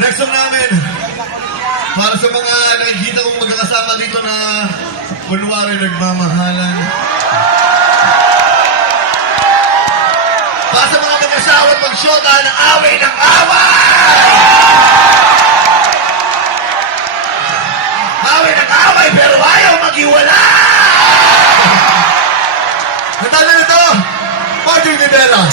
Next song namin, para sa mga nakikita kong magkakasama dito na kunwari nagmamahalan. Para sa mga mag-asawa at mag-shota ng away ng away! Away ng away pero ayaw maghiwala! Natalo nito, Martin Rivera.